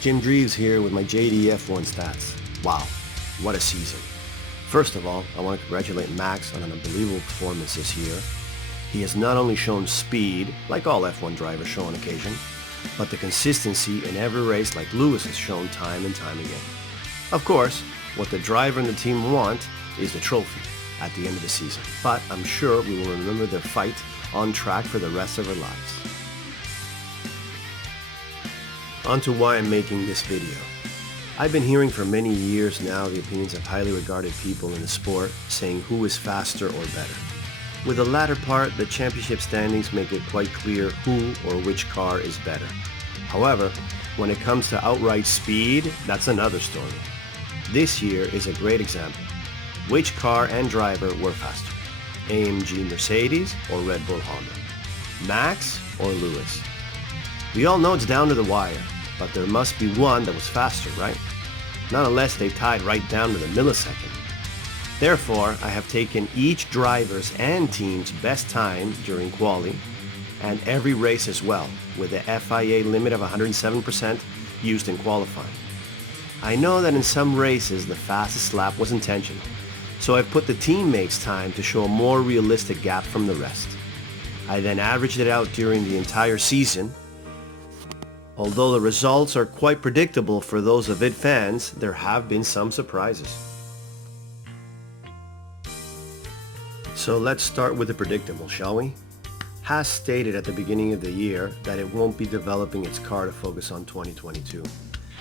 Jim Dreves here with my JDF1stats. Wow, what a season. First of all, I want to congratulate Max on an unbelievable performance this year. He has not only shown speed, like all F1 drivers show on occasion, but the consistency in every race like Lewis has shown time and time again. Of course, what the driver and the team want is the trophy at the end of the season, but I'm sure we will remember their fight on track for the rest of our lives. On to why I'm making this video. I've been hearing for many years now the opinions of highly regarded people in the sport saying who is faster or better. With the latter part, the championship standings make it quite clear who or which car is better. However, when it comes to outright speed, that's another story. This year is a great example. Which car and driver were faster? AMG Mercedes or Red Bull Honda? Max or Lewis? We all know it's down to the wire, but there must be one that was faster, right? Not unless they tied right down to the millisecond. Therefore, I have taken each driver's and team's best time during quali and every race as well, with the FIA limit of 107% used in qualifying. I know that in some races the fastest lap was intentional, so I've put the teammates' time to show a more realistic gap from the rest. I then averaged it out during the entire season. Although the results are quite predictable for those avid fans, there have been some surprises. So let's start with the predictable, shall we? Haas stated at the beginning of the year that it won't be developing its car to focus on 2022.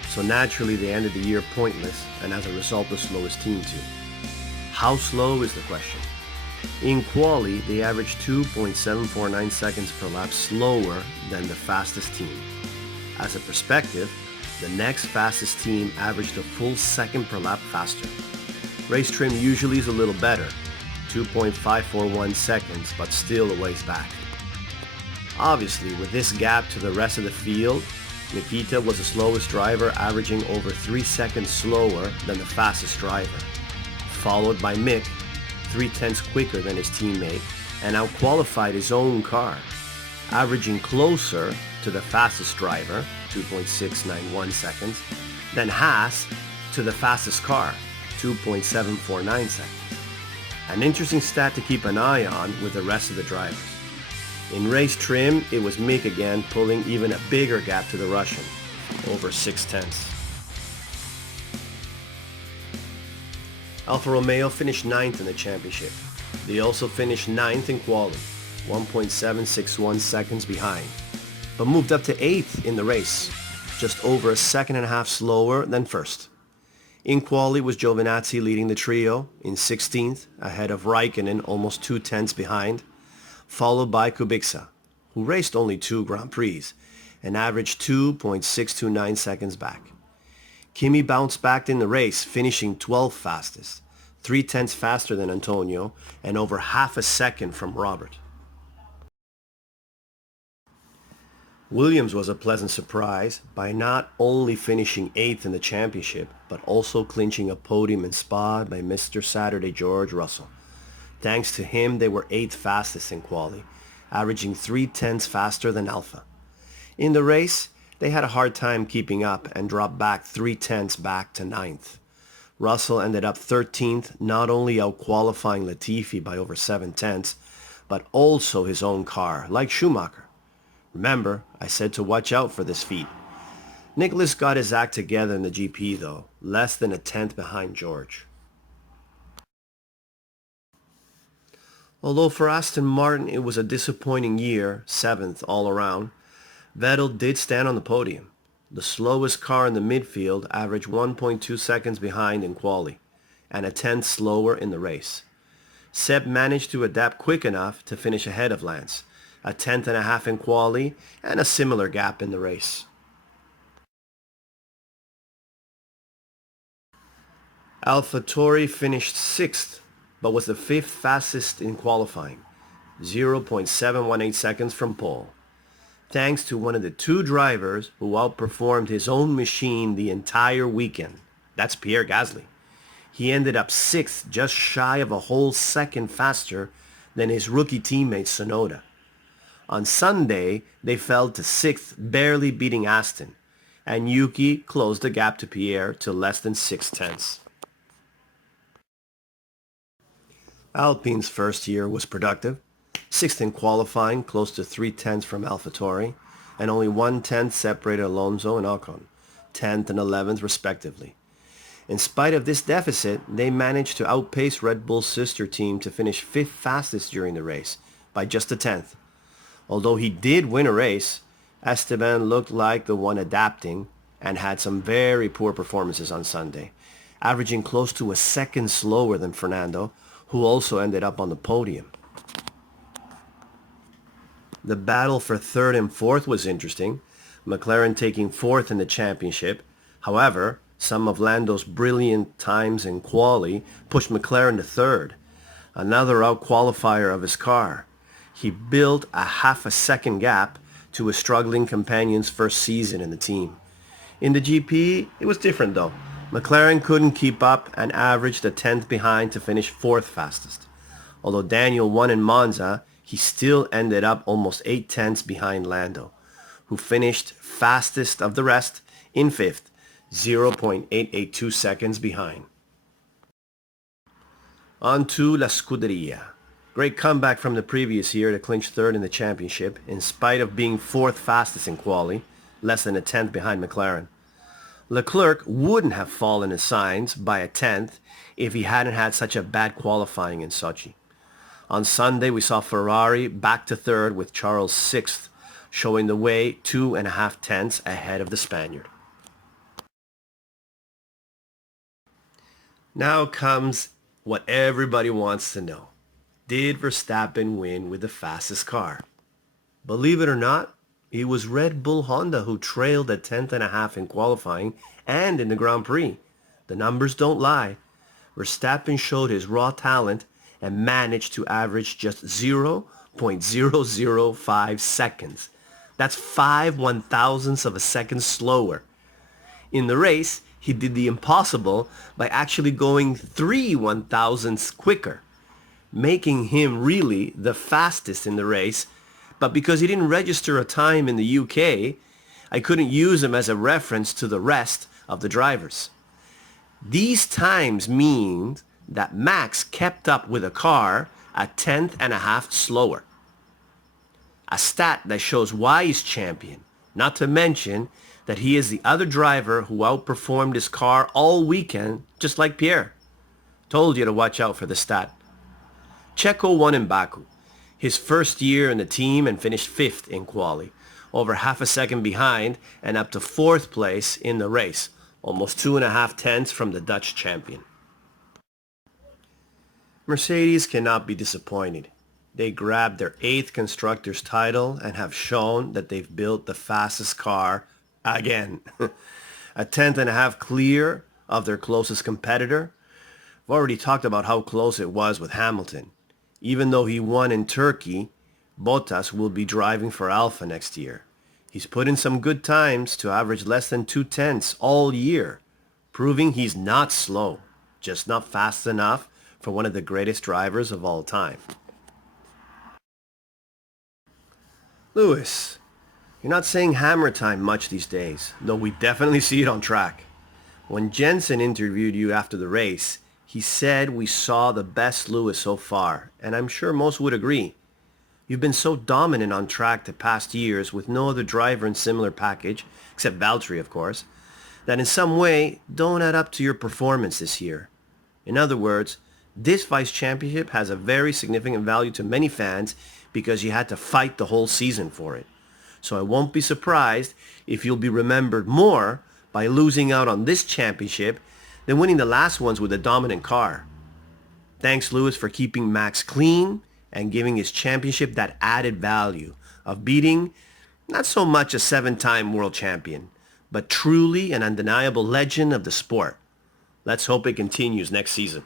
So naturally they ended the year pointless and as a result the slowest team too. How slow is the question? In quali, they averaged 2.749 seconds per lap slower than the fastest team. As a perspective, the next fastest team averaged a full second per lap faster. Race trim usually is a little better, 2.541 seconds, but still a ways back. Obviously, with this gap to the rest of the field, Nikita was the slowest driver, averaging over 3 seconds slower than the fastest driver, followed by Mick, 0.3 quicker than his teammate, and outqualified his own car, averaging closer to the fastest driver, 2.691 seconds, than Haas to the fastest car, 2.749 seconds. An interesting stat to keep an eye on with the rest of the drivers. In race trim, it was Mick again pulling even a bigger gap to the Russian, over 0.6. Alfa Romeo finished 9th in the championship. They also finished 9th in quali, 1.761 seconds behind, but moved up to 8th in the race, just over a second and a half slower than first. In quali was Giovinazzi leading the trio in 16th, ahead of Raikkonen almost 0.2 behind, followed by Kubica, who raced only 2 Grand Prix and averaged 2.629 seconds back. Kimi bounced back in the race, finishing 12th fastest, 0.3 faster than Antonio and over half a second from Robert. Williams was a pleasant surprise by not only finishing 8th in the championship, but also clinching a podium in Spa by Mr. Saturday George Russell. Thanks to him, they were 8th fastest in quali, averaging 0.3 faster than Alfa. In the race, they had a hard time keeping up and dropped back 0.3 back to 9th. Russell ended up 13th, not only outqualifying Latifi by over 0.7, but also his own car, like Schumacher. Remember, I said to watch out for this feat. Nicholas got his act together in the GP though, less than 0.1 behind George. Although for Aston Martin it was a disappointing year, 7th all around, Vettel did stand on the podium. The slowest car in the midfield averaged 1.2 seconds behind in quali, and 0.1 slower in the race. Seb managed to adapt quick enough to finish ahead of Lance, 0.1 half in quali, and a similar gap in the race. AlphaTauri finished 6th, but was the 5th fastest in qualifying, 0.718 seconds from pole, thanks to one of the 2 drivers who outperformed his own machine the entire weekend. That's Pierre Gasly. He ended up 6th, just shy of a whole second faster than his rookie teammate Tsunoda. On Sunday, they fell to 6th, barely beating Aston, and Yuki closed the gap to Pierre to less than 6 tenths. Alpine's first year was productive, sixth in qualifying, close to 3 tenths from AlphaTauri, and only 1 tenth separated Alonso and Ocon, 10th and 11th respectively. In spite of this deficit, they managed to outpace Red Bull's sister team to finish 5th fastest during the race, by just a 10th. Although he did win a race, Esteban looked like the one adapting and had some very poor performances on Sunday, averaging close to a second slower than Fernando, who also ended up on the podium. The battle for third and fourth was interesting, McLaren taking fourth in the championship. However, some of Lando's brilliant times in quali pushed McLaren to third, another out-qualifier of his car. He built a half a second gap to his struggling companion's first season in the team. In the GP, it was different though. McLaren couldn't keep up and averaged a 10th behind to finish 4th fastest. Although Daniel won in Monza, he still ended up almost 8 tenths behind Lando, who finished fastest of the rest in 5th, 0.882 seconds behind. On to La Scuderia. Great comeback from the previous year to clinch third in the championship, in spite of being 4th fastest in quali, less than a 10th behind McLaren. Leclerc wouldn't have fallen in Sainz by a 10th if he hadn't had such a bad qualifying in Sochi. On Sunday, we saw Ferrari back to third with Charles 6th, showing the way 2.5 tenths ahead of the Spaniard. Now comes what everybody wants to know. Did Verstappen win with the fastest car? Believe it or not, it was Red Bull Honda who trailed a 10th and a half in qualifying and in the Grand Prix. The numbers don't lie. Verstappen showed his raw talent and managed to average just 0.005 seconds. That's 5/1000ths of a second slower. In the race, he did the impossible by actually going 3/1000ths quicker, making him really the fastest in the race. But because he didn't register a time in the UK, I couldn't use him as a reference to the rest of the drivers. These times mean that Max kept up with a car a 10th and a half slower. A stat that shows why he's champion, not to mention that he is the other driver who outperformed his car all weekend, just like Pierre. Told you to watch out for the stat. Checo won in Baku, his first year in the team, and finished 5th in quali, over half a second behind and up to 4th place in the race, almost 2.5 tenths from the Dutch champion. Mercedes cannot be disappointed. They grabbed their 8th Constructors' title and have shown that they've built the fastest car again. A 10th and a half clear of their closest competitor. I've already talked about how close it was with Hamilton. Even though he won in Turkey, Bottas will be driving for Alfa next year. He's put in some good times to average less than 2 tenths all year, proving he's not slow, just not fast enough for one of the greatest drivers of all time. Lewis, you're not saying hammer time much these days, though we definitely see it on track. When Jensen interviewed you after the race, he said we saw the best Lewis so far, and I'm sure most would agree. You've been so dominant on track the past years with no other driver in similar package, except Valtteri of course, that in some way don't add up to your performance this year. In other words, this Vice Championship has a very significant value to many fans because you had to fight the whole season for it. So I won't be surprised if you'll be remembered more by losing out on this championship than winning the last ones with a dominant car. Thanks, Lewis, for keeping Max clean and giving his championship that added value of beating not so much a 7-time world champion, but truly an undeniable legend of the sport. Let's hope it continues next season.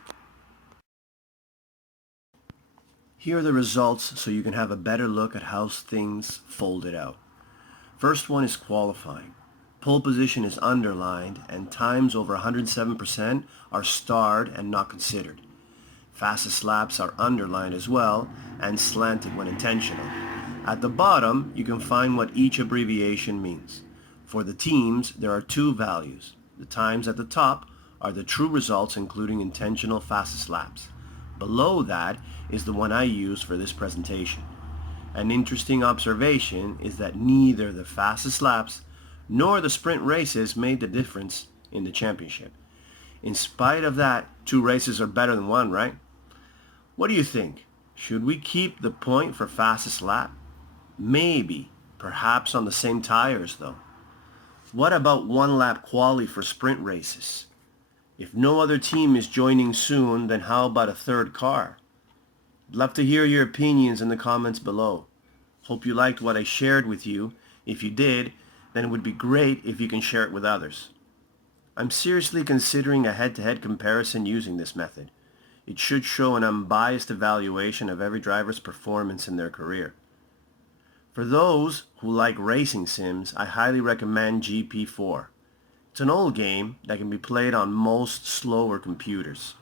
Here are the results so you can have a better look at how things folded out. First one is qualifying. Pole position is underlined and times over 107% are starred and not considered. Fastest laps are underlined as well and slanted when intentional. At the bottom, you can find what each abbreviation means. For the teams, there are two values. The times at the top are the true results, including intentional fastest laps. Below that is the one I use for this presentation. An interesting observation is that neither the fastest laps nor the sprint races made the difference in the championship. In spite of that, two races are better than one, right? What do you think? Should we keep the point for fastest lap? Maybe, perhaps on the same tires though. What about one lap quali for sprint races? If no other team is joining soon, then how about a third car? I'd love to hear your opinions in the comments below. Hope you liked what I shared with you. If you did, then it would be great if you can share it with others. I'm seriously considering a head-to-head comparison using this method. It should show an unbiased evaluation of every driver's performance in their career. For those who like racing sims, I highly recommend GP4. It's an old game that can be played on most slower computers.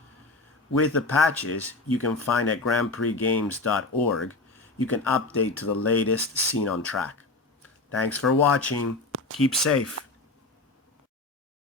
With the patches you can find at grandprixgames.org, you can update to the latest seen on track. Thanks for watching. Keep safe.